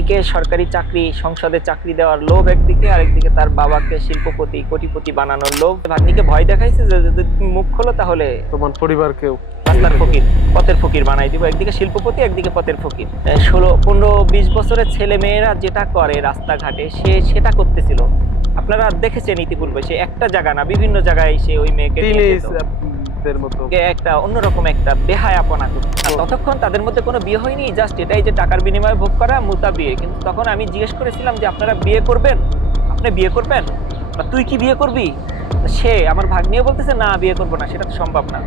ভাগ্নিকে সরকারি চাকরি, সংসদে চাকরি দেওয়ার লোভ একদিকে, আরেকদিকে তার বাবাকে শিল্পপতি কোটিপতি বানানোর লোভ। ভাগ্নিকে ভয় দেখাইছে যে যদি তুমি মুখ খোলো তাহলে তোমার পরিবারকেও রাস্তার ফকির, পথের ফকির বানাই দিব। একদিকে শিল্পপতি, একদিকে পথের ফকির। 16, 15, 20 বছরের ছেলে মেয়েরা যেটা করে রাস্তাঘাটে, সে সেটা করতেছিল। আপনারা দেখেছেন ইতিপূর্বে, সে একটা জায়গা না, বিভিন্ন জায়গায় সে ওই মেয়েকে নিয়ে যেত। টিনেজদের মতো একটা অন্যরকম একটা বেহায়াপনা করতো। আর ততক্ষণ তাদের মধ্যে কোনো বিয়ে হয়নি, জাস্ট এটাই যে টাকার বিনিময়ে ভোগ করা, মুতা বিয়ে। কিন্তু তখন আমি জিজ্ঞেস করেছিলাম যে আপনারা বিয়ে করবেন, আপনি বিয়ে করবেন, বা তুই কি বিয়ে করবি? সে আমার ভাগ্নিও বলতেছে না বিয়ে করবো না, সেটা তো সম্ভব না।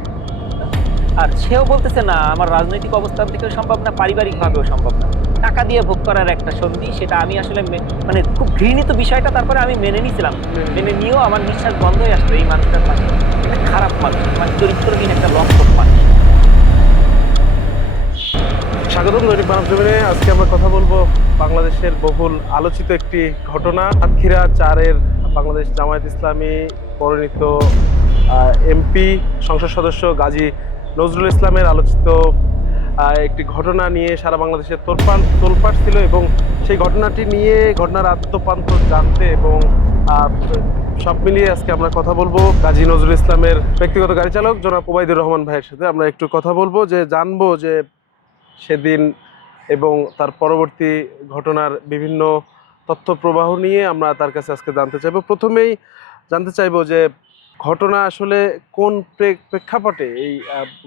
আর সেও বলতেছে না, আমার রাজনৈতিক অবস্থান থেকেও সম্ভব না, পারিবারিক ভাবেও সম্ভব না। টাকা দিয়ে ভোগ করার একটা সন্ধি, সেটা আমি আসলে মানে খুব ঘৃণিত বিষয়টা। তারপরে আমি মেনে নিয়েছিলাম, মেনে নিয়েও আমার নিঃশ্বাস বন্ধ হয়ে আসলো এই মানুষটার পাশে। একটা খারাপ মানুষ, মানে চরিত্রহীন একটা লম্পট মানুষ। স্বাগতম দৈনিক মানব জমিনে। আজকে আমরা কথা বলবো বাংলাদেশের বহুল আলোচিত একটি ঘটনা, সাতক্ষীরা 4-এর বাংলাদেশ জামায়াত ইসলামী মনোনীত এমপি সংসদ সদস্য গাজী নজরুল ইসলামের আলোচিত একটি ঘটনা নিয়ে সারা বাংলাদেশের তোলপাড় ছিল, এবং সেই ঘটনাটি নিয়ে ঘটনার আদ্যোপান্ত জানতে এবং সব মিলিয়ে আজকে আমরা কথা বলবো গাজী নজরুল ইসলামের ব্যক্তিগত গাড়ি চালক জনাব ওবায়দুর রহমান ভাইয়ের সাথে। আমরা একটু কথা বলবো, যে জানবো যে সেদিন এবং তার পরবর্তী ঘটনার বিভিন্ন তথ্য প্রবাহ নিয়ে আমরা তার কাছে আজকে জানতে চাইবো। প্রথমেই জানতে চাইবো যে ঘটনা আসলে কোন প্রেক্ষাপটে এই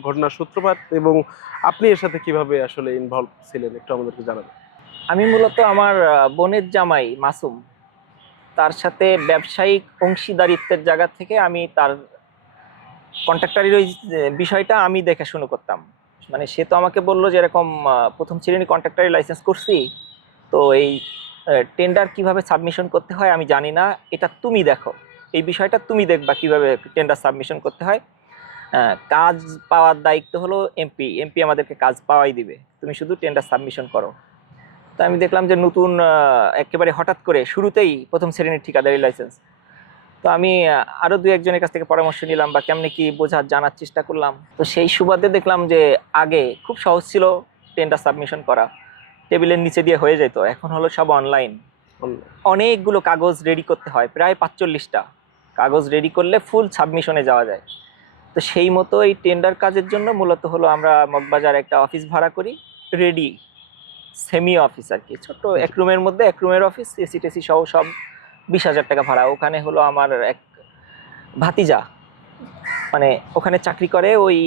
ঘটনার সূত্রপাত, এবং আপনি এর সাথে কিভাবে আসলে ইনভলভ ছিলেন, একটু আমাদেরকে জানাবেন। আমি মূলত আমার বোনের জামাই মাসুম, তার সাথে ব্যবসায়িক অংশীদারিত্বের জায়গা থেকে আমি তার কন্ট্রাক্টরের ওই বিষয়টা আমি দেখাশুনো করতাম। মানে সে তো আমাকে বললো যে এরকম প্রথম শ্রেণীর কন্ট্রাক্টরের লাইসেন্স করছি, তো এই টেন্ডার কিভাবে সাবমিশন করতে হয় আমি জানি না, এটা তুমি দেখো, এই বিষয়টা তুমি দেখবা কিভাবে টেন্ডার সাবমিশন করতে হয়। কাজ পাওয়ার দায়িত্ব হলো এমপি, এমপি আমাদেরকে কাজ পাওয়াই দিবে, তুমি শুধু টেন্ডার সাবমিশন করো। তো আমি দেখলাম যে নতুন একেবারে হঠাৎ করে শুরুতেই প্রথম শ্রেণীর ঠিকাদারি লাইসেন্স। তো আমি আরো দু একজনের কাছ থেকে পরামর্শ নিলাম বা কেমনে কি বোঝার জানার চেষ্টা করলাম। তো সেই সুবাদে দেখলাম যে আগে খুব সহজ ছিল টেন্ডার সাবমিশন করা, টেবিলের নিচে দিয়ে হয়ে যেত। এখন হলো সব অনলাইন, অনেকগুলো কাগজ রেডি করতে হয়, প্রায় 45টা কাগজ রেডি করলে ফুল সাবমিশনে যাওয়া যায়। তো সেই মতো এই টেন্ডার কাজের জন্য মূলত হলো আমরা মগবাজার একটা অফিস ভাড়া করি, রেডি সেমি অফিস আর কি, ছোট্ট এক রুমের মধ্যে, এক রুমের অফিস, এসি টেসি সহ সব 20,000 টাকা ভাড়া। ওখানে হলো আমার এক ভাতিজা, মানে ওখানে চাকরি করে, ওই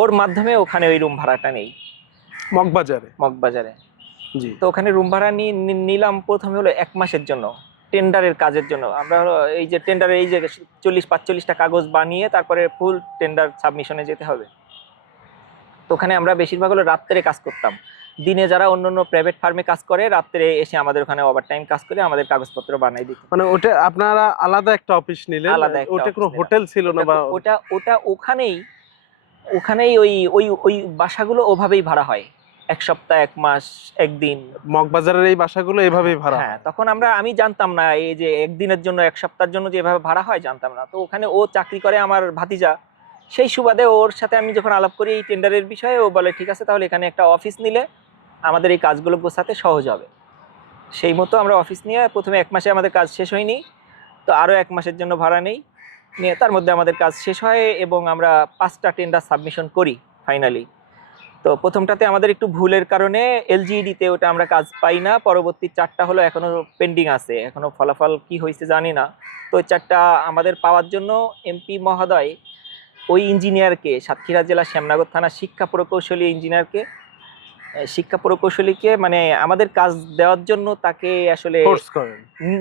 ওর মাধ্যমে ওখানে ওই রুম ভাড়াটা নেই মগবাজারে। জি। তো ওখানে রুম ভাড়া নিলাম প্রথমে হলো 1 মাসের জন্য টেন্ডারের কাজের জন্য। আমরা হলো এই যে টেন্ডারে এই যে 40-45টা কাগজ বানিয়ে তারপরে ফুল টেন্ডার সাবমিশনে যেতে হবে। তো ওখানে আমরা বেশিরভাগ হলো রাত্রে কাজ করতাম। দিনে যারা অন্যান্য প্রাইভেট ফার্মে কাজ করে, রাত্রে এসে আমাদের ওখানে ওভারটাইম কাজ করে আমাদের কাগজপত্র বানাই দিত। মানে ওটা আপনারা আলাদা একটা অফিস নিলেন? আলাদা একটা ওটা কোনো অফিস হোটেল ছিল না? বা ওটা ওখানেই ওখানেই ওই ওই ওই বাসাগুলো ওভাবেই ভাড়া হয়, 1 সপ্তাহ, 1 মাস, 1 দিন। মগবাজারের এই বাসাগুলো এভাবেই ভাড়া? হ্যাঁ, তখন আমি জানতাম না এই যে 1 দিনের জন্য, 1 সপ্তাহের জন্য যে এভাবে ভাড়া হয়, জানতাম না। তো ওখানে ও চাকরি করে, আমার ভাতিজা। সেই সুবাদে ওর সাথে আমি যখন আলাপ করি এই টেন্ডারের বিষয়ে, ও বলে ঠিক আছে তাহলে এখানে একটা অফিস নিলে আমাদের এই কাজগুলো গোছাতে সহজ হবে। সেই মতো আমরা অফিস নিয়ে প্রথমে 1 মাসে আমাদের কাজ শেষ হয়নি, তো আরও 1 মাসের জন্য ভাড়া নেই, নিয়ে তার মধ্যে আমাদের কাজ শেষ হয় এবং আমরা 5টা টেন্ডার সাবমিশন করি ফাইনালি। তো প্রথমটাতে আমাদের একটু ভুলের কারণে এলজিইডিতে ওটা আমরা কাজ পাই না, পরবর্তী 4টা হলো এখনো পেন্ডিং আছে, এখনো ফলাফল কি হয়েছে জানি না। তো ওই 4টা আমাদের পাওয়ার জন্য এমপি মহোদয় ওই ইঞ্জিনিয়ারকে, সাতক্ষীরা জেলা শ্যামনগর থানা শিক্ষা প্রকৌশলীকে মানে আমাদের কাজ দেওয়ার জন্য তাকে আসলে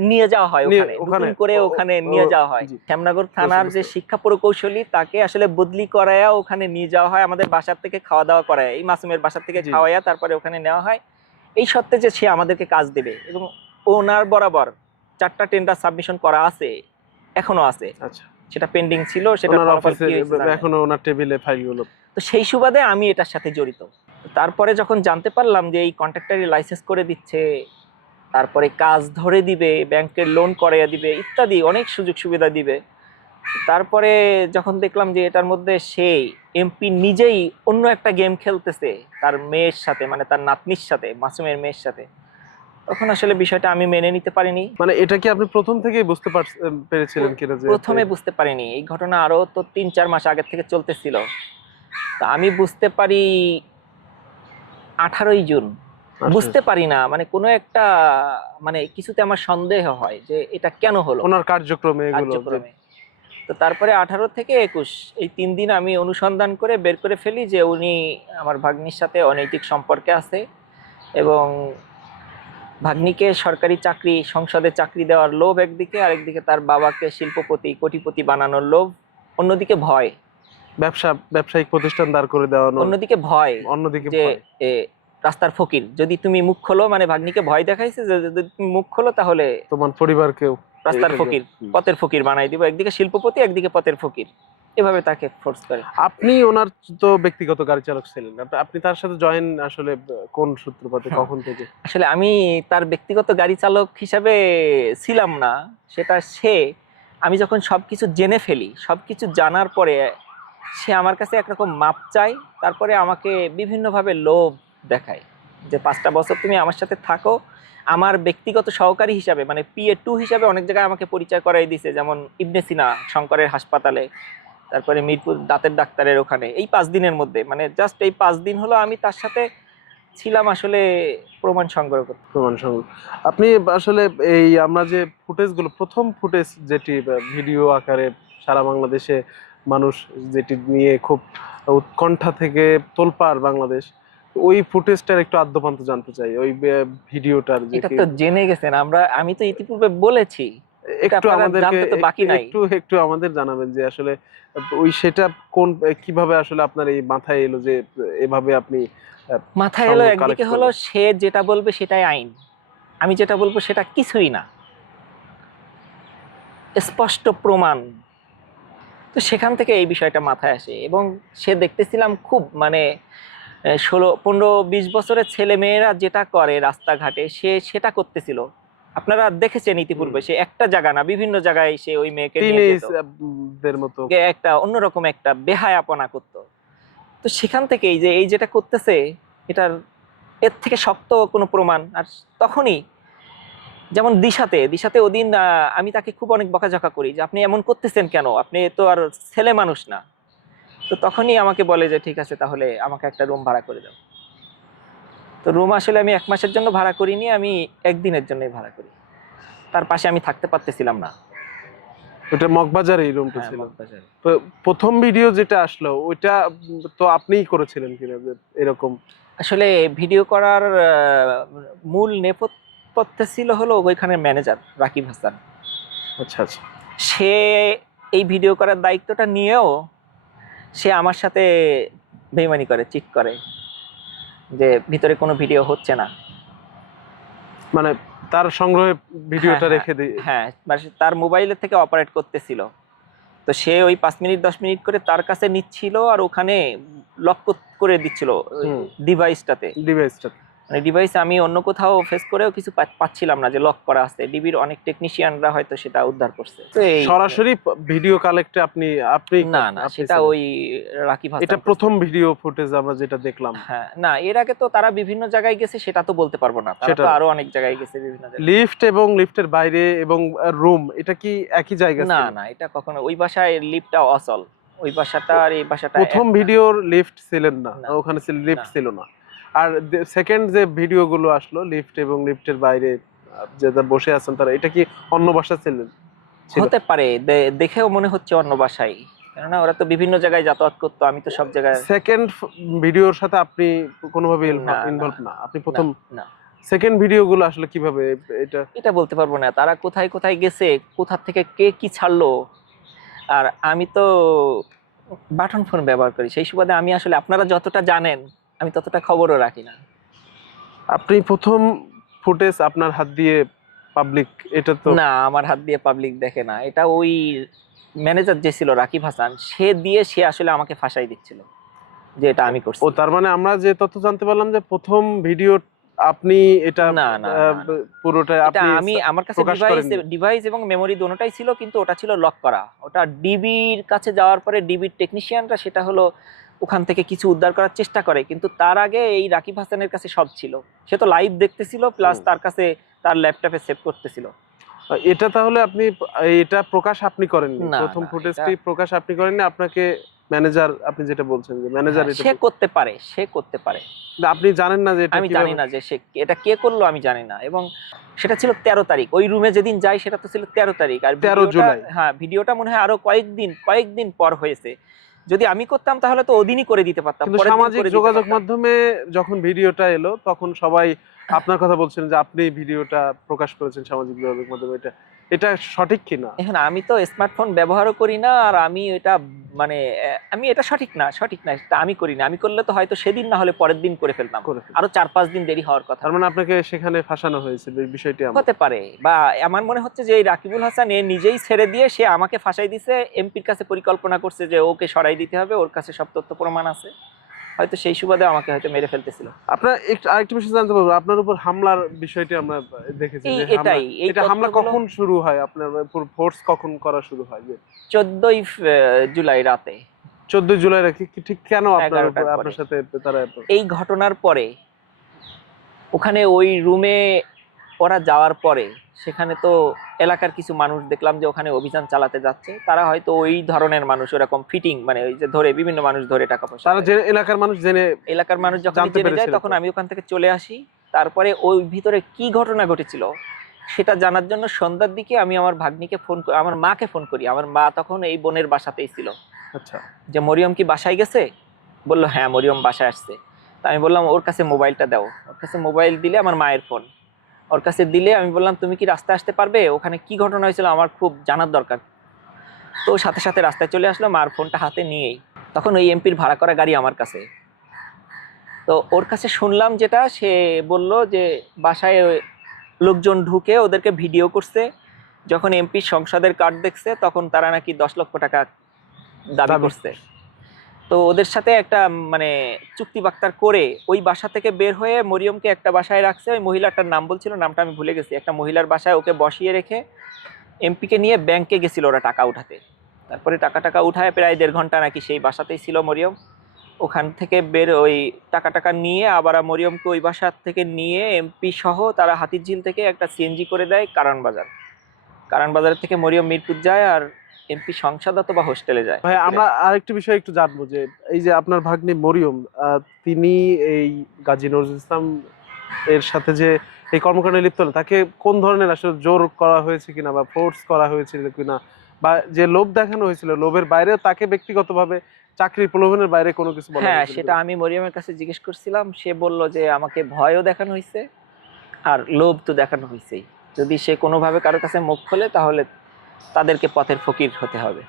নিয়ে যাওয়া হয়, ওখানে করে ওখানে নিয়ে যাওয়া হয়। শ্যামনগর থানার যে শিক্ষা প্রকৌশলী, তাকে আসলে বদলি করায়া ওখানে নিয়ে যাওয়া হয়, আমাদের বাসার থেকে খাওয়া দাওয়া করায়, এই মাসুমের বাসার থেকে খাওয়াইয়া তারপরে ওখানে নেওয়া হয়, এই সত্ত্বে যে সে আমাদেরকে কাজ দেবে। এবং ওনার বরাবর 4টা টেন্ডার সাবমিশন করা আছে, এখনো আছে। আচ্ছা, সেটা পেন্ডিং ছিল, সেটা এখনো ওনার টেবিলে ফাইলগুলো। তো সেই সুবাদে আমি এটার সাথে জড়িত। তারপরে যখন জানতে পারলাম যে এই কন্ট্রাক্টরি লাইসেন্স করে দিচ্ছে, তারপরে কাজ ধরে দিবে, ব্যাংকের লোন করাইয়া দিবে, ইত্যাদি অনেক সুযোগ সুবিধা দিবে, তারপরে যখন দেখলাম যে এটার মধ্যে সে এমপি নিজেই অন্য একটা গেম খেলতেছে তার মেয়ের সাথে, মানে তার নাতনির সাথে, মাসুমের মেয়ের সাথে, তখন আসলে বিষয়টা আমি মেনে নিতে পারিনি। মানে এটা কি আপনি প্রথম থেকেই বুঝতে পেরেছিলেন কিনা যে প্রথমে বুঝতে পারিনি, এই ঘটনা আরো তো 3-4 মাস আগে থেকে চলতেছিল। তা আমি বুঝতে পারি 18ই জুন। আচ্ছা, বুঝতে পারি না, মানে কোনো একটা, মানে কিছুতে আমার সন্দেহ হয় যে এটা কেন হলো ওনার কার্যক্রমে এগুলো যে কার্যক্রমে। তো তারপরে 18 থেকে 21 এই 3 দিন আমি অনুসন্ধান করে বের করে ফেলি যে উনি আমার ভাগ্নির সাথে অনৈতিক সম্পর্কে আছে, এবং ভাগ্নিকে সরকারি চাকরি, সংসদে চাকরি দেওয়ার লোভ একদিকে, আরেকদিকে তার বাবাকে শিল্পপতি কোটিপতি বানানোর লোভ, অন্যদিকে ভয়, ব্যবসায়িক প্রতিষ্ঠান দাঁড় করে দেওয়ানো, অন্যদিকে ভয় অন্যদিকে যে ভয়। রাস্তার ফকির, যদি তুমি মুখ খোলো, মানে ভাগ্নিকে ভয় দেখাইছে যে যদি তুমি মুখ খোলো তাহলে তোমার পরিবারকেও রাস্তার ফকির, পথের ফকির বানাই দিব, একদিকে শিল্পপতি একদিকে পথের ফকির, এভাবে তাকে ফোর্স করে। আপনি ওনার তো ব্যক্তিগত গাড়ি চালক ছিলেন, আপনি তার সাথে জয়েন আসলে কোন সূত্রপাতে, কখন থেকে? আসলে আমি তার ব্যক্তিগত গাড়ি চালক হিসাবে ছিলাম না, সেটা সে, আমি যখন সবকিছু জেনে ফেলি, সবকিছু জানার পরে সে আমার কাছে একরকম মাপ চায়, তারপরে আমাকে বিভিন্নভাবে লোভ দেখায় যে 5টা বছর তুমি আমার সাথে থাকো, আমার ব্যক্তিগত সহকারী হিসাবে, মানে PA2 হিসাবে অনেক জায়গায় আমাকে পরিচয় করাই দিছে, যেমন ইবনে সিনা শঙ্করের হাসপাতালে, তারপরে মিরপুর দাঁতের ডাক্তারের ওখানে, এই 5 দিনের মধ্যে, মানে জাস্ট এই 5 দিন হলো আমি তার সাথে ছিলাম আসলে প্রমাণ সংগ্রহ করতে। প্রমাণ সংগ্রহ। আপনি আসলে এই আমরা যে ফুটেজগুলো, প্রথম ফুটেজ যেটি ভিডিও আকারে সারা বাংলাদেশে মানুষ যেটি নিয়ে খুব উৎকণ্ঠা থেকে তোলপাড় বাংলাদেশ, ওই ফুটেজটার একটু আদ্যপান্ত জানতে চাই, ওই ভিডিওটার যে এটা তো জেনে গেছেন, আমি তো ইতিপূর্বে বলেছি, এটা একটু আপনারা আমাদেরকে জানতে তো বাকি নাই। একটু আমাদের জানাবেন যে আসলে ওই সেটা কোন, কিভাবে আসলে আপনার এই মাথায় এলো যে এভাবে আপনি মাথায় এলো, সংগ্রহ একদিকে collect হলো করলেন? সে যেটা বলবে সেটাই আইন, আমি যেটা বলবো সেটা কিছুই না, স্পষ্ট প্রমাণ। তো সেখান থেকে এই বিষয়টা মাথায় আসে, এবং সে দেখতেছিলাম খুব, মানে 16, 15, 20 বছরের ছেলে মেয়েরা যেটা করে রাস্তাঘাটে, সে সেটা করতেছিল। আপনারা দেখেছেন ইতিপূর্বে, সে একটা জায়গা না, বিভিন্ন জায়গায় সে ওই মেয়েকে নিয়ে যেত, দের মতো একটা অন্যরকম একটা বেহায়াপনা করতো। তো সেখান থেকে এই যে এই যেটা করতেছে, এটার এর থেকে শক্ত কোনো প্রমাণ। আর তখনই যেমন দিশাতে ওদিন আমি তাকে খুব অনেক বকাঝকা করি যে আপনি এমন করতেছেন কেন, আপনি তো আর ছেলে মানুষ না। তো তখনই আমাকে বলে যে ঠিক আছে, তাহলে আমাকে একটা রুম ভাড়া করে দাও। তো রুম আসলে আমি 1 মাসের জন্য ভাড়া করিনি, আমি 1 দিনের জন্যই ভাড়া করি। তার পাশে আমি থাকতে পারতেছিলাম না। ওটা মগবাজারে এই রুমটা হ্যাঁ, ছিল। মগবাজারে। তো প্রথম ভিডিও যেটা আসলো ওইটা তো আপনিই করেছিলেন কিনা যে এরকম? আসলে ভিডিও করার মূল নেপথ্যে ছিল হলো ওইখানের ম্যানেজার রাকিব হাসান। আচ্ছা আচ্ছা। সে এই ভিডিও করার দায়িত্বটা নিয়েও সে আমার সাথে বেইমানি করে, চিট করে, যে ভিতরে কোনো ভিডিও হচ্ছে না। মানে তার সংগ্রহে ভিডিওটা হ্যাঁ, রেখে দিই। হ্যাঁ, মানে তার মোবাইলের থেকে অপারেট করতেছিল। তো সে ওই 5 মিনিট 10 মিনিট করে তার কাছে নিচ্ছিল, আর ওখানে লক করে দিচ্ছিল ডিভাইসটাতে। ডিভাইসটা মানে ডিভাইস আমি অন্য কোথাও ফেস করেও কিছু পাচ্ছিলাম না যে লক করা আছে। ডিবির অনেক টেকনিশিয়ানরা হয়তো সেটা উদ্ধার করছে। তো এই সরাসরি ভিডিও কালেক্টে আপনি না, সেটা ছিলেন? ওই রাকিব হাসান। এটা প্রথম ভিডিও ফুটেজ আমরা যেটা দেখলাম। হ্যাঁ, না, এর আগে তো তারা বিভিন্ন জায়গায় গেছে, সেটা তো বলতে পারবো না, তারা তো আরো অনেক জায়গায় গেছে বিভিন্ন জায়গায়। লিফট এবং লিফটের বাইরে এবং রুম, এটা কি একই জায়গা না, ছিল? না, এটা কখনো, ওই বাসায় লিফটটা অচল, ওই বাসাটা আর এই বাসাটা প্রথম এক না। ভিডিওর লিফট ছিলেন না, না, ওখানে ছিল লিফট না। ছিল না। আর সেকেন্ড যে ভিডিওগুলো আসলো লিফট এবং লিফটের বাইরে যারা বসে আছেন তারা, এটা কি অন্য বাসা ছিল? হতে পারে, দেখেও মনে হচ্ছে অন্য বাসায়, কেননা ওরা তো বিভিন্ন জায়গায় যাতায়াত করতো, আমি তো সব জায়গায়। সেকেন্ড ভিডিওর সাথে আপনি কোনোভাবে না, ইনভলভ না, না, আপনি প্রথম। না, সেকেন্ড ভিডিওগুলো আসলে কিভাবে এটা বলতে পারবো না, তারা কোথায় কোথায় গেছে, কোথা থেকে কে কি ছাড়লো। আর আমি তো বাটন ফোন ব্যবহার করি, সেই সুবাদে আমি আসলে, আপনারা যতটা জানেন আমি ততটা খবরও রাখি না। আপনি প্রথম ফুটেজ আপনার হাত দিয়ে পাবলিক, এটা তো না, আমার হাত দিয়ে পাবলিক দেখে না, এটা ওই ম্যানেজার যে ছিল রাকিব হাসান, সে আসলে আমাকে ফাঁসাই দিচ্ছিল যে এটা আমি করছি। ও, তার মানে আমরা যে তথ্য জানতে পারলাম যে প্রথম ভিডিও আপনি এটা না না না, না। পুরোটা এটা আপনি আমি আমার কাছে প্রকাশ করেননি? ডিভাইস এবং মেমোরি দোনোটাই ছিল, কিন্তু ওটা ছিল লক করা। ওটা ডিবির কাছে যাওয়ার পরে ডিবির টেকনিশিয়ানরা সেটা হলো ওখান থেকে কিছু উদ্ধার করার চেষ্টা করে, কিন্তু তার আগে এই রাকিব হাসানের কাছে সব ছিল। সে তো লাইভ দেখতেছিল, প্লাস তার কাছে তার ল্যাপটপে সেভ করতেছিল। এটা তাহলে আপনি এটা প্রকাশ আপনি করেননি, না প্রথম না, এটা ফুটেজটি প্রকাশ আপনি করেননি, আপনাকে ম্যানেজার, আপনি যেটা বলছেন যে ম্যানেজার হ্যাঁ, এটা সে করতে পারে, সে করতে পারে। আপনি জানেন না যে এটা আমি জানি কিভাবে? না যে সে এটা কে করলো, আমি জানি না। এবং সেটা ছিল 13 তারিখ, ওই রুমে যেদিন যাই সেটা তো ছিল 13 তারিখ। আর 13 ভিডিওটা, জুলাই। হ্যাঁ ভিডিওটা মনে হয় আরো কয়েকদিন পর হয়েছে। যদি আমি করতাম তাহলে তো ওদিনই করে দিতে পারতাম, কিন্তু পরের দিন সামাজিক করে দিতে যোগাযোগ পারতাম। মাধ্যমে যখন ভিডিওটা এলো তখন সবাই আপনার কথা বলছেন যে আপনি ভিডিওটা প্রকাশ করেছেন সামাজিক যোগাযোগ মাধ্যমে, এটা এটা সঠিক কিনা? এখন আমি তো স্মার্টফোন ব্যবহারও করি না, আর আমি এটা মানে আমি এটা সঠিক না, এটা আমি করি না। আমি করলে তো হয়তো সেদিন না হলে পরের দিন করে ফেলতাম, করে ফেলেন। আরো 4-5 দিন দেরি হওয়ার কথা। তার মানে আপনাকে সেখানে ফাঁসানো হয়েছে বিষয়টি আমার। হতে পারে, বা আমার মনে হচ্ছে যে এই রাকিবুল হাসান এ নিজেই ছেড়ে দিয়ে সে আমাকে ফাঁসাই দিছে, এমপির কাছে পরিকল্পনা করছে যে ওকে সরাই দিতে হবে, ওর কাছে সব তথ্য প্রমাণ আছে, হয়তো সেই সুবাদে আমাকে হয়তো মেরে ফেলতেছিল। আপনার একটু আরেকটা বিষয় জানতে পারবো, আপনার উপর হামলার বিষয়টি আমরা দেখেছি যে হামলা, এই এটা হামলা তথ্যগুলো কখন শুরু হয়, আপনার উপর ফোর্স কখন করা শুরু হয়? যে 14ই জুলাই রাতে 14 জুলাই রাখি ঠিক কেন আপনার 11টার উপর, পরে। আপনার সাথে তারা এই ঘটনার পরে ওখানে ওই রুমে ওরা যাওয়ার পরে সেখানে তো এলাকার কিছু মানুষ দেখলাম যে ওখানে অভিযান চালাতে যাচ্ছে। তারা হয়তো ওই ধরনের মানুষ, ওরকম ফিটিং, মানে ওই যে ধরে বিভিন্ন মানুষ ধরে টাকা পয়সা তারা নেয়। যে এলাকার মানুষ জেনে এলাকার মানুষ যখন জানতে জেনে যায় পেরেছিল তখন তো? আমি ওখান থেকে চলে আসি। তারপরে ওই ভিতরে কি ঘটনা ঘটেছিল সেটা জানার জন্য সন্ধ্যার দিকে আমি আমার ভাগ্নিকে আমার মাকে ফোন করি। আমার মা তখন এই বোনের বাসাতেই ছিল। আচ্ছা, যে মরিয়ম কি বাসায় গেছে? বললো হ্যাঁ, মরিয়ম বাসায় আসছে। তা আমি বললাম ওর কাছে মোবাইলটা দাও। ওর কাছে মোবাইল দিলে, আমার মায়ের ফোন ওর কাছে দিলে আমি বললাম তুমি কি রাস্তায় আসতে পারবে, ওখানে কি ঘটনা হয়েছিল আমার খুব জানার দরকার। তো সাথে সাথে রাস্তায় চলে আসলো, মার ফোনটা হাতে নিয়েই। তখন ওই এমপির ভাড়া করা গাড়ি আমার কাছে। তো ওর কাছে শুনলাম যেটা, সে বলল যে বাসায় লোকজন ঢুকে ওদেরকে ভিডিও করছে, যখন এমপি সংসদের কার্ড দেখছে তখন তারা নাকি 10 লক্ষ টাকা দাবি করছে। তো ওদের সাথে একটা মানে চুক্তি বাক্তার করে ওই বাসা থেকে বের হয়ে মরিয়মকে একটা বাসায় রাখছে। ওই মহিলাটার নাম বলছিল, নামটা আমি ভুলে গেছি। একটা মহিলার বাসায় ওকে বসিয়ে রেখে এমপিকে নিয়ে ব্যাংকে গেছিল ওরা টাকা উঠাতে। তারপরে টাকা উঠায় প্রায় 1.5 ঘন্টা নাকি সেই বাসাতেই ছিল মরিয়ম। ওখান থেকে বের ওই টাকা নিয়ে আবার মরিয়মকে ওই বাসা থেকে নিয়ে এমপি সহ তারা হাতিরঝিল থেকে একটা সিএনজি করে দেয় কারণ বাজার থেকে মরিয়ম মিরপুর যায়, আর এমপি সংসদ অথবা হোস্টেলে যায়। ভাই আমরা আরেকটি বিষয় একটু জানবো যে এই যে আপনার ভাগ্নি মরিয়ম, তিনি এই গাজী নজরুল ইসলাম এর সাথে যে এই কর্মকাণ্ডে লিপ্ত হলেন, তাকে কোন ধরনের আসলে জোর করা হয়েছে কিনা বা ফোর্স করা হয়েছিল কিনা, বা যে লোভ দেখানো হয়েছিল, লোভের বাইরে তাকে ব্যক্তিগতভাবে চাকরির প্রলোভনের বাইরে কোনো কিছু বলা হ্যাঁ, হয়েছিল সেটা কিনা? আমি মরিয়মের কাছে জিজ্ঞেস করছিলাম। সে বলল যে আমাকে ভয়ও দেখানো হয়েছে আর লোভ তো দেখানো হয়েছেই। যদি সে কোনোভাবে কারোর কাছে মুখ খোলে তাহলে তাদেরকে পথের ফকির হতে হবে।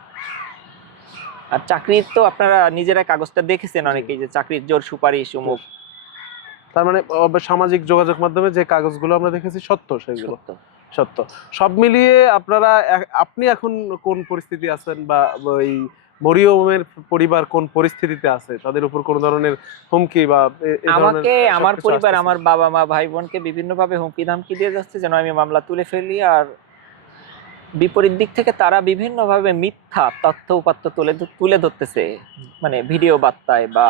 আর চাকরির তো আপনারা নিজেরা কাগজটা দেখেছেন অনেকেই, যে চাকরির জোর সুপারিশ উমুক। তার মানে সামাজিক যোগাযোগ মাধ্যমে যে কাগজগুলো আমরা দেখেছি সত্য, সেগুলো সত্য। সত্য। সব মিলিয়ে আপনারা আপনি এখন কোন পরিস্থিতি আছেন, বা ওই মরিয়মের পরিবার কোন পরিস্থিতিতে আছে, তাদের উপর কোন ধরনের হুমকি বা এই ধরনের আমাকে আমার সবকিছু পরিবার, আসতেছে? আমার বাবা মা ভাই বোনকে বিভিন্নভাবে হুমকি ধামকি দিয়ে যাচ্ছে যেন আমি মামলা তুলে ফেলি। আর বিপরীত দিক থেকে তারা বিভিন্নভাবে মিথ্যা তথ্য উপাত্ত তুলে ধরতেছে, মানে ভিডিও বার্তায় বা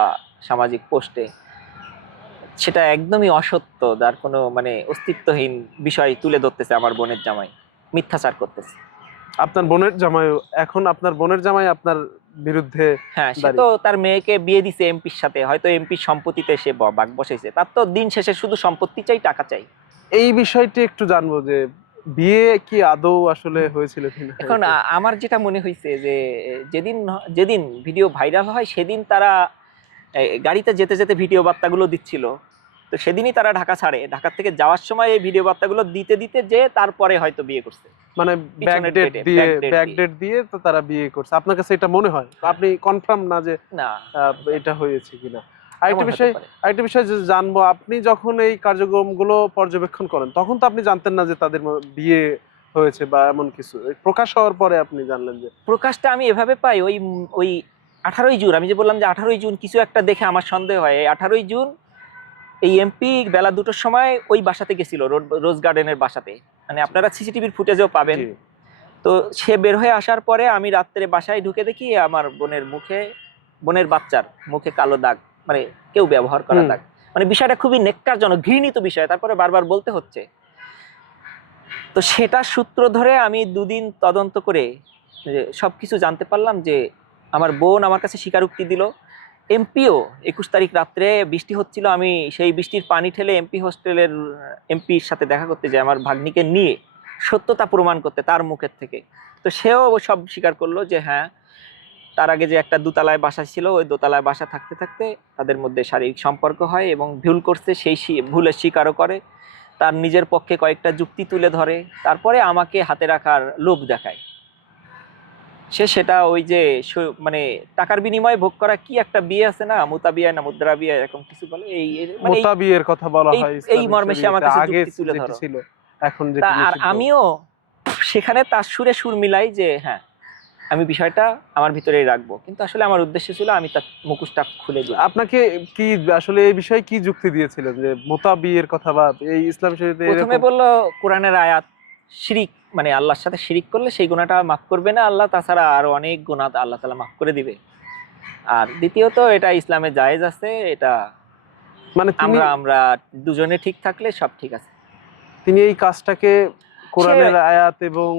সামাজিক পোস্টে। সেটা একদমই অসত্য, যার কোনো মানে অস্তিত্বহীন বিষয় তুলে ধরতেছে। আমার বোনের জামাই মিথ্যাচার করতেছে। আপনার বোনের জামাই, এখন আপনার বোনের জামাই আপনার বিরুদ্ধে হ্যাঁ, সে দাঁড়িয়ে? তো তার মেয়েকে বিয়ে দিছে এমপির সাথে, হয়তো এমপির সম্পত্তিতে সে বাগ বসাইছে। তার তো দিন শেষে শুধু সম্পত্তি চাই, টাকা চাই। এই বিষয়টি একটু জানবো যে বিয়ে কি আদৌ আসলে হয়েছিল কিনা। এখন আমার যেটা মনে হয়েছে যে যেদিন ভিডিও ভাইরাল হয় সেদিন তারা গাড়িতে যেতে যেতে ভিডিও বার্তাগুলো দিচ্ছিল। তো সেদিনই তারা ঢাকা ছাড়ে, ঢাকা থেকে যাওয়ার সময় এই ভিডিও বার্তাগুলো দিতে দিতে যে তারপরে হয়তো বিয়ে করছে, মানে পিছনের ডেটে, back date ব্যাক দিয়ে। ডেট দিয়ে তো তারা বিয়ে করছে। আপনার কাছে এটা মনে হয়? আপনি কনফার্ম না যে না, এটা হয়েছে কিনা? এমন হতে পারে। আরেকটা বিষয় যে জানবো, আপনি যখন এই কার্যক্রমগুলো পর্যবেক্ষণ করেন তখন তো আপনি জানতেন না যে তাদের বিয়ে হয়েছে বা এমন কিছু, প্রকাশ হওয়ার পরে আপনি জানলেন যে? প্রকাশটা আমি এভাবে পাই, ওই 18ই জুন, আমি যে বললাম যে 18ই জুন কিছু একটা দেখে আমার সন্দেহ হয়। এই 18ই জুন এই এমপি বেলা 2টোর সময় ওই বাসাতে গেছিল, রোজ গার্ডেনের বাসাতে, মানে আপনারা সিসিটিভির ফুটেজেও পাবেন। জি। তো সে বের হয়ে আসার পরে আমি রাত্রে বাসায় ঢুকে দেখি আমার বোনের বাচ্চার মুখে কালো দাগ, মানে কেউ ব্যবহার করা দাগ। মানে বিষয়টা খুবই নেক্কারজনক, ঘৃণিত বিষয়, তারপরে বারবার বলতে হচ্ছে। তো সেটা সূত্র ধরে আমি 2 দিন তদন্ত করে সবকিছু জানতে পারলাম যে আমার বোন আমার কাছে স্বীকারোক্তি দিল। এমপিও 21 তারিখ রাত্রে বৃষ্টি হচ্ছিল, আমি সেই বৃষ্টির পানি ঠেলে এমপি হোস্টেলের এমপির সাথে দেখা করতে যাই আমার ভাগ্নিকে নিয়ে, সত্যতা প্রমাণ করতে তার মুখের থেকে। তো সেও সব স্বীকার করলো যে হ্যাঁ, তার আগে যে একটা দোতলায় বাসা ছিল, ওই দোতলায় বাসা থাকতে থাকতে তাদের মধ্যে শারীরিক সম্পর্ক হয় এবং ভুল করছে, সেই ভুলের স্বীকারও করে, তার নিজের পক্ষে কয়েকটা যুক্তি তুলে ধরে, তারপরে আমাকে হাতে রাখার লোভ দেখায়। সেটা ওই যে মানে টাকার বিনিময়ে ভোগ করা কি একটা বিয়ে আছে না, মুতা বিয়ে না মুদ্রা বিয়ে, এরকম কিছু বলে, মানে মুতা বিয়ের কথা বলা হয় এই মর্মে সে আমার কাছে আগে যুক্তি তুলে ধরো। ছিল, এখন যেটা আর আমিও সেখানে তার সুরে সুর মিলাই যে হ্যাঁ, আমি বিষয়টা আমার ভিতরেই রাখবো, কিন্তু আসলে আমার উদ্দেশ্য ছিল আমি তার মুখোশটা খুলে দিই। আপনাকে কি আসলে এই বিষয়ে কি যুক্তি দিয়েছিলেন যে মুতা বিয়ের কথা বা এই ইসলাম শরীয়তে প্রথমে বললো কোরআনের আয়াত, শিরিক মানে আল্লাহর সাথে শিরিক করলে সেই গুনাহটা মাফ করবে না আল্লাহ, তাছাড়া আরো অনেক গুনাহ আল্লাহ তাআলা মাফ করে দিবে। আর দ্বিতীয়ত এটা ইসলামে জায়েজ আছে, এটা মানে আমরা দুজনে ঠিক থাকলে সব ঠিক আছে। তিনি এই কাজটাকে কোরআনের আয়াত এবং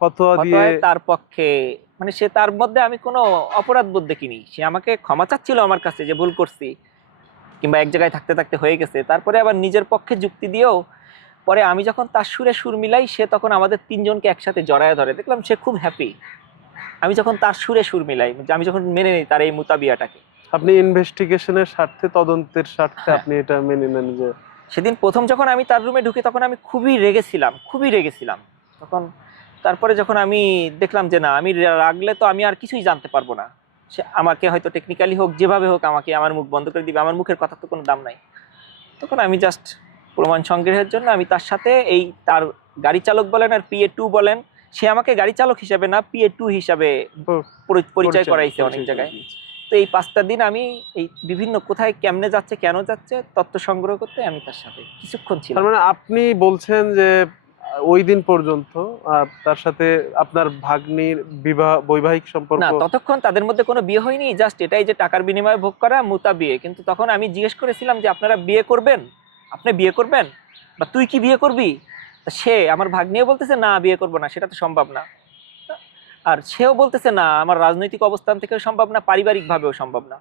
ফতোয়া দিয়ে তার পক্ষে, মানে সে তার মধ্যে আমি কোনো অপরাধ বোধ দেখিনি। সে আমাকে ক্ষমা চাচ্ছিল আমার কাছে যে ভুল করছি কিংবা এক জায়গায় থাকতে থাকতে হয়ে গেছে, তারপরে আবার নিজের পক্ষে যুক্তি দিয়েও পরে আমি যখন তার সুরে সুর মিলাই, সে তখন আমাদের 3জনকে একসাথে জড়ায় ধরে, দেখলাম সে খুব হ্যাপি। আমি যখন তার সুরে সুর মিলাই, আমি যখন মেনে নিই তার এই মুতাবিয়াটাকে। আপনি ইনভেস্টিগেশনের স্বার্থে, তদন্তের স্বার্থে আপনি এটা মেনে নেন যে সেদিন প্রথম যখন আমি তার রুমে ঢুকি তখন আমি খুবই রেগেছিলাম তখন। তারপরে যখন আমি দেখলাম যে না, আমি রাগলে তো আমি আর কিছুই জানতে পারবো না, সে আমাকে হয়তো টেকনিক্যালি হোক যেভাবে হোক আমাকে আমার মুখ বন্ধ করে দিবে, আমার মুখের কথা তো কোনো দাম নাই। তখন আমি জাস্ট প্রমাণ সংগ্রহের জন্য আমি তার সাথে এই তার গাড়ি চালক বলেন আর PA2 বলেন, সে আমাকে গাড়ি চালক হিসাবে না PA2 হিসাবে পরিচয় করাইছে অনেক জায়গায়। তো এই 5টা দিন আমি এই বিভিন্ন কোথায় কেমনে যাচ্ছে কেন যাচ্ছে তথ্য সংগ্রহ করতে আমি তার সাথে কিছুক্ষণ ছিলাম। তার মানে আপনি বলছেন যে ওই দিন পর্যন্ত তার সাথে আপনার ভাগ্নির বৈবাহিক সম্পর্ক না, ততক্ষণ তাদের মধ্যে কোনো বিয়ে হয়নি, জাস্ট এটাই যে টাকার বিনিময়ে ভোগ করা মুতা বিয়ে। কিন্তু তখন আমি জিজ্ঞেস করেছিলাম যে আপনারা বিয়ে করবেন, আপনি বিয়ে করবেন বা তুই কি বিয়ে করবি? সে আমার ভাগ্নিও বলতেছে না বিয়ে করবো না, সেটা তো সম্ভব না। আর সেও বলতেছে না, আমার রাজনৈতিক অবস্থান থেকেও সম্ভব না, পারিবারিক ভাবেও সম্ভব না।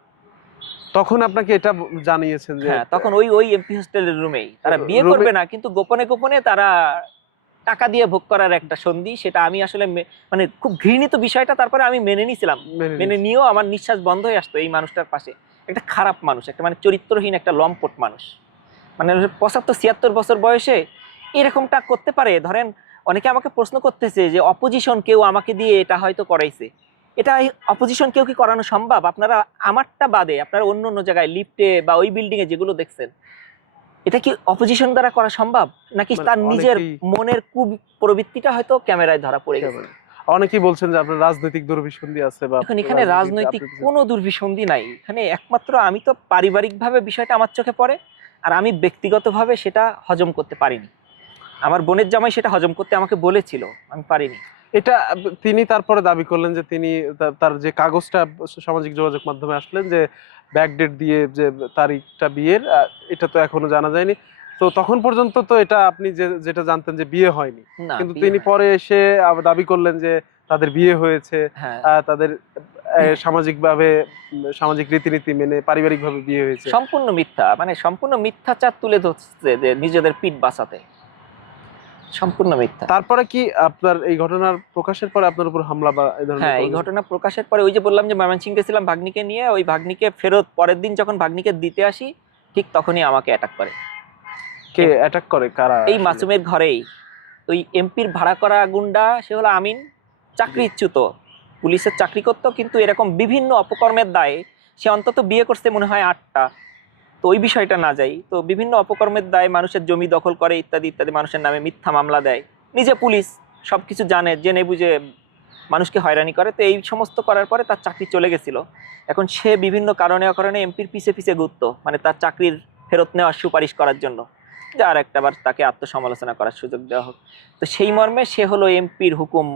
তখন আপনাকে এটা জানিয়েছেন যে হ্যাঁ, তখন ওই এমপি হোস্টেলের রুমেই তারা বিয়ে করবে না, কিন্তু গোপনে গোপনে তারা টাকা দিয়ে ভোগ করার একটা সন্ধি, সেটা আমি আসলে মানে খুব ঘৃণিত বিষয়টা, তারপরে আমি মেনে নিয়েছিলাম। মেনে নিয়েও আমার নিঃশ্বাস বন্ধ হয়ে আসতো এই মানুষটার পাশে। একটা খারাপ মানুষ, একটা মানে চরিত্রহীন একটা লম্পট মানুষ, মানে 75-76 বছর বয়সে এরকমটা করতে পারে। ধরেন অনেকে আমাকে প্রশ্ন করতেছে যে অপোজিশন কেউ আমাকে দিয়ে এটা হয়তো করাইছে, এটা অপোজিশন কেউ কি করানো সম্ভব? আপনারা আমারটা বাদে আপনারা অন্য অন্য জায়গায় লিফটে বা ওই বিল্ডিং এ যেগুলো দেখছেন, এটা কি অপোজিশন দ্বারা করা সম্ভব? নাকি তার নিজের মনের কুপ্রবৃত্তিটা হয়তো ক্যামেরায় ধরা পড়ে গেছে? অনেকেই বলছেন যে আপনার রাজনৈতিক দুর্বিসন্ধি আছে। বা এখন এখানে রাজনৈতিক কোনো দুর্বিসন্ধি নাই, এখানে একমাত্র আমি তো পারিবারিকভাবে বিষয়টা আমার চোখে পড়ে, আর আমি ব্যক্তিগতভাবে সেটা হজম করতে পারিনি। আমার বোনের জামাই সেটা হজম করতে আমাকে বলেছিল, আমি পারিনি। এটা তিনি তারপরে দাবি করলেন যে তিনি তার যে কাগজটা সামাজিক যোগাযোগ মাধ্যমে আসলেন যে ব্যাকডেট দিয়ে যে তারিখটা বিয়ের, এটা তো এখনো জানা যায়নি। তো তখন পর্যন্ত তো এটা আপনি যেটা জানতেন যে বিয়ে হয়নি, কিন্তু তিনি পরে এসে দাবি করলেন যে তাদের বিয়ে হয়েছে, তাদের সামাজিকভাবে সামাজিক রীতিনীতি মেনে পারিবারিকভাবে বিয়ে হয়েছে। সম্পূর্ণ মিথ্যা, মানে সম্পূর্ণ মিথ্যাচার তুলে ধরছে যে নিজেদের পিঠ বাঁচাতে, সম্পূর্ণ মিথ্যা। তারপরে কি আপনার এই ঘটনার প্রকাশের পরে আপনার উপর হামলা বা এই ধরনের? হ্যাঁ, এই ঘটনা প্রকাশের পরে ওই যে বললাম যে ময়মনসিংহ গেছিলাম ভাগ্নিকে নিয়ে, ওই ভাগ্নিকে ফেরত পরের দিন যখন ভাগ্নিকে দিতে আসি ঠিক তখনই আমাকে অ্যাটাক করে। কে অ্যাটাক করে? কারা? এই মাসুমের ঘরেই ওই এমপির ভাড়া করা গুন্ডা, সে হলো আমিন, চাকরিচ্যুত, পুলিশের চাকরি করতো, কিন্তু এরকম বিভিন্ন অপকর্মের দায়ে সে অন্তত বিয়ে করছে মনে হয় 8টা। তো ওই বিষয়টা না যাই, তো বিভিন্ন অপকর্মের দায়ে মানুষের জমি দখল করে ইত্যাদি ইত্যাদি, মানুষের নামে মিথ্যা মামলা দেয়, নিজে পুলিশ, সবকিছু জানে, জেনে বুঝে মানুষকে হয়রানি করে। তো এই সমস্ত করার পরে তার চাকরি চলে গেছিল। এখন সে বিভিন্ন কারণে অকারণে এমপির পিছে পিছে ঘুরতো, মানে তার চাকরির ফেরত নেওয়ার সুপারিশ করার জন্য, যে আর একটাবার তাকে আত্মসমালোচনা করার সুযোগ দেওয়া হোক। তো সেই মর্মে সে হলো এমপির হুকুম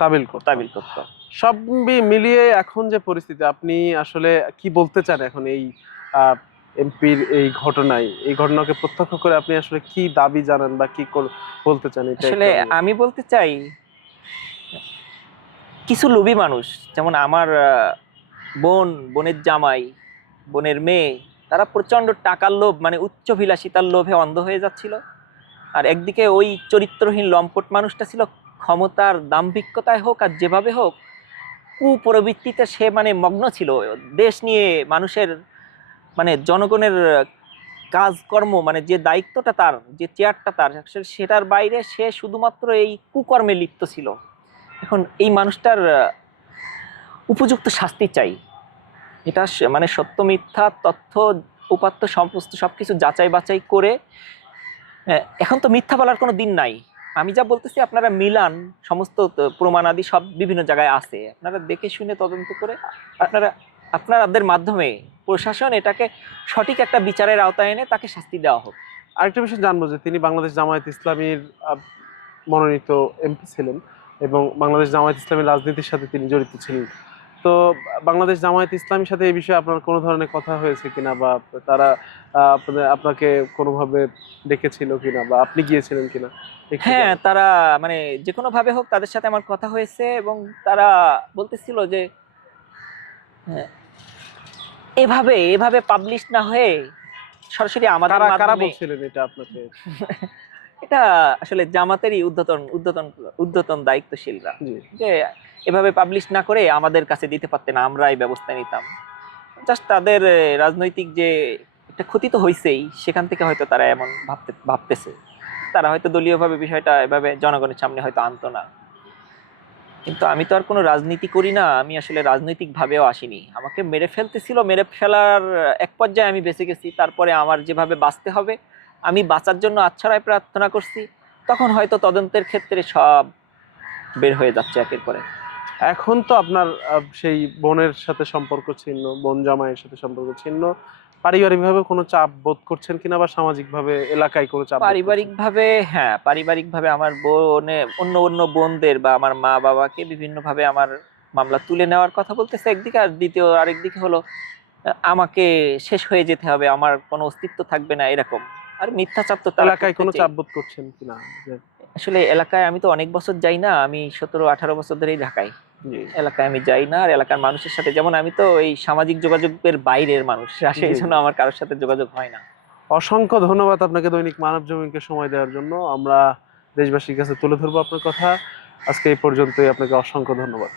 তাবিল করতো। তাবিল করত। সব মিলিয়ে এখন যে পরিস্থিতি, আপনি আসলে কি বলতে চান এখন এই এমপির এই ঘটনায়, এই ঘটনাকে প্রত্যক্ষ করে আপনি আসলে কি দাবি জানান বা কি বলতে চান? এটা আসলে আমি বলতে চাই, কিছু লোভী মানুষ, যেমন আমার বোনের জামাই, বোনের মেয়ে, তারা প্রচন্ড টাকার লোভ, মানে উচ্চভিলাসিতার লোভে অন্ধ হয়ে যাচ্ছিল। আর একদিকে ওই চরিত্রহীন লম্পট মানুষটা ছিল ক্ষমতার দাম্ভিকতায় হোক আর যেভাবে হোক কুপ্রবৃত্তিতে সে মানে মগ্ন ছিল। দেশ নিয়ে মানুষের মানে জনগণের কাজকর্ম, মানে যে দায়িত্বটা তার, যে চেয়ারটা তার, সেটার বাইরে সে শুধুমাত্র এই কুকর্মে লিপ্ত ছিল। এখন এই মানুষটার উপযুক্ত শাস্তি চাই। এটা মানে সত্য মিথ্যা তথ্য উপাত্ত সমস্ত সবকিছু যাচাই বাছাই করে, এখন তো মিথ্যা বলার কোনো দিন নাই। আমি যা বলতেছি আপনারা মিলান, সমস্ত প্রমাণাদি সব বিভিন্ন জায়গায় আছে, আপনারা দেখে শুনে তদন্ত করে আপনাদের মাধ্যমে প্রশাসন এটাকে সঠিক একটা বিচারের আওতায় এনে তাকে শাস্তি দেওয়া হোক। আরেকটা বিষয় জানবো যে তিনি বাংলাদেশ জামায়াত ইসলামীর মনোনীত এমপি ছিলেন এবং বাংলাদেশ জামায়াত ইসলামীর রাজনীতির সাথে তিনি জড়িত ছিলেন। তো বাংলাদেশ জামায়াত ইসলামীর সাথে এই বিষয়ে আপনার কোনো ধরনের কথা হয়েছে কিনা, বা তারা আপনাকে কোনোভাবে ডেকেছিল কিনা, বা আপনি গিয়েছিলেন কিনা? হ্যাঁ, তারা মানে যে কোনো ভাবে হোক তাদের সাথে আমার কথা হয়েছে, এবং তারা বলতেছিল যে এভাবে এভাবে পাবলিশ না হয়ে সরাসরি আমাদের কারা মাধ্যমে। বলছিলেন এটা আপনাকে? এটা আসলে জামাতেরই ঊর্ধ্বতন দায়িত্বশীলরা, জি। যে এভাবে পাবলিশ না করে আমাদের কাছে দিতে পারতেন, আমরা এই ব্যবস্থা নিতাম। জাস্ট তাদের রাজনৈতিক যে একটা ক্ষতি তো হয়েছেই, সেখান থেকে হয়তো তারা এমন ভাবতেছে। তারা হয়তো দলীয়ভাবে বিষয়টা এভাবে জনগণের সামনে হয়তো আনতো না। কিন্তু আমি তো আর কোনো রাজনীতি করি না, আমি আসলে রাজনৈতিক ভাবেও আসিনি। আমাকে মেরে ফেলতেছিল, মেরে ফেলার এক পর্যায়ে আমি বেঁচে গেছি। তারপরে আমার যেভাবে বাঁচতে হবে, আমি বাঁচার জন্য আচ্ছাড়ায় প্রার্থনা করছি। তখন হয়তো তদন্তের ক্ষেত্রে সব বের হয়ে যাচ্ছে একের পরে। এখন তো আপনার সেই বোনের সাথে সম্পর্ক ছিন্ন, বোন জামাইয়ের সাথে সম্পর্ক ছিন্ন, পারিবারিকভাবে কোনো চাপ বোধ করছেন কিনা, বা সামাজিকভাবে এলাকায় কোনো চাপ? পারিবারিকভাবে হ্যাঁ, পারিবারিকভাবে আমার অন্য অন্য বোনদের বা আমার মা বাবাকে বিভিন্নভাবে আমার মামলা তুলে নেওয়ার কথা বলতেছে একদিকে, আর আরেকদিকে হলো আমাকে শেষ হয়ে যেতে হবে, আমার কোনো অস্তিত্ব থাকবে না, এরকম। আর মিথ্যা চাপ তো এলাকায় কোনো চাপ বোধ করছেন কিনা? আসলে এলাকায় আমি তো অনেক বছর যাই না, আমি 17-18 বছর ধরেই ঢাকায়। এলাকায় আমি যাই না, আর এলাকার মানুষের সাথে, যেমন আমি তো এই সামাজিক যোগাযোগের বাইরের মানুষ, সেই জন্য আমার কারোর সাথে যোগাযোগ হয় না। অসংখ্য ধন্যবাদ আপনাকে দৈনিক মানব জমিনকে সময় দেওয়ার জন্য। আমরা দেশবাসীর কাছে তুলে ধরবো আপনার কথা। আজকে এই পর্যন্তই, আপনাকে অসংখ্য ধন্যবাদ।